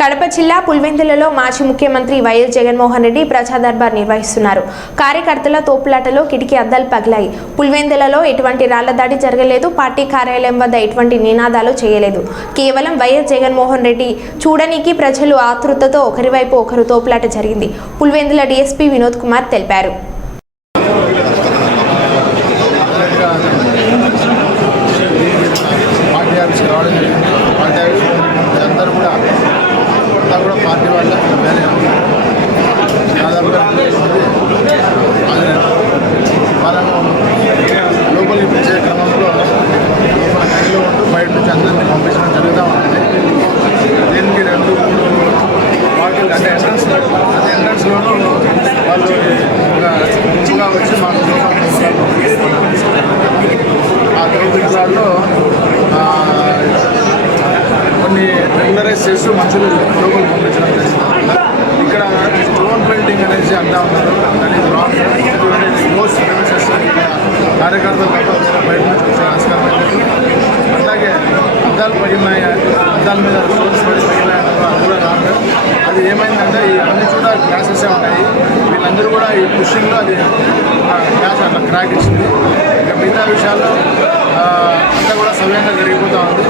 కడప జిల్లా పుల్వెందులలో మాజీ ముఖ్యమంత్రి వైఎస్ జగన్మోహన్ రెడ్డి ప్రజా దర్బార్ నిర్వహిస్తున్నారు. కార్యకర్తల తోపులాటలో కిటికీ అద్దాలు పగిలాయి. పుల్వెందులలో ఎటువంటి రాళ్ళ దాడి జరగలేదు. పార్టీ కార్యాలయం వద్ద ఎటువంటి నినాదాలు చేయలేదు. కేవలం వైఎస్ జగన్మోహన్ రెడ్డి చూడనీకి ప్రజలు ఆతృతతో ఒకరి వైపు ఒకరు తోపులాట జరిగింది. పుల్వెందుల డీఎస్పీ వినోద్ కుమార్ తెలిపారు పార్టీ ఆఫీస్కి రావడం జరిగింది పార్టీ ఆఫీస్ అందరూ కూడా అంతా కూడా పార్టీ వాళ్ళ వేరే దాదాపుగా హాజరయ్యారు. వాళ్ళను లోపలికి పిలిచే క్రమంలో లోపల గదిలో ఉంటూ బయట నుంచి అందరినీ పంపించడం జరుగుతూ ఉంటుంది దీనికి రెండు మూడు పార్టీలు అంటే ఎంట్రన్స్ అది ఎంట్రన్స్లోనూ వాళ్ళు ఒక గుంపుగా వచ్చి మాకు లోపల ఆ దోపిడీలో కొన్ని రెగ్యులరైజ్ చేస్తూ మనుషులు లోపల పంపించడం జరిగింది ఇక్కడ స్టోన్ పెయింటింగ్ అనేసి ఉన్నారో ఉన్నారు కానీ రాంగ్ క్లోజ్ ప్రెమిసెస్ కార్యకర్తలు బయట నుంచి వచ్చే ఆస్కారం లేదు అట్లాగే అద్దాలు పగిలినాయి అద్దాల మీద స్టోన్స్ పడి పగిలినాయి అది కూడా రాంగ్ అది ఏమైందంటే ఈ అన్ని కూడా గ్లాసెసే ఉంటాయి. వీళ్ళందరూ కూడా ఈ పుషింగ్లో అది గ్లాస్ అట్లా క్రాక్ ఇచ్చింది ఇంకా మిగతా విషయాల్లో అంతా కూడా సవ్యంగా జరిగిపోతూ ఉంది.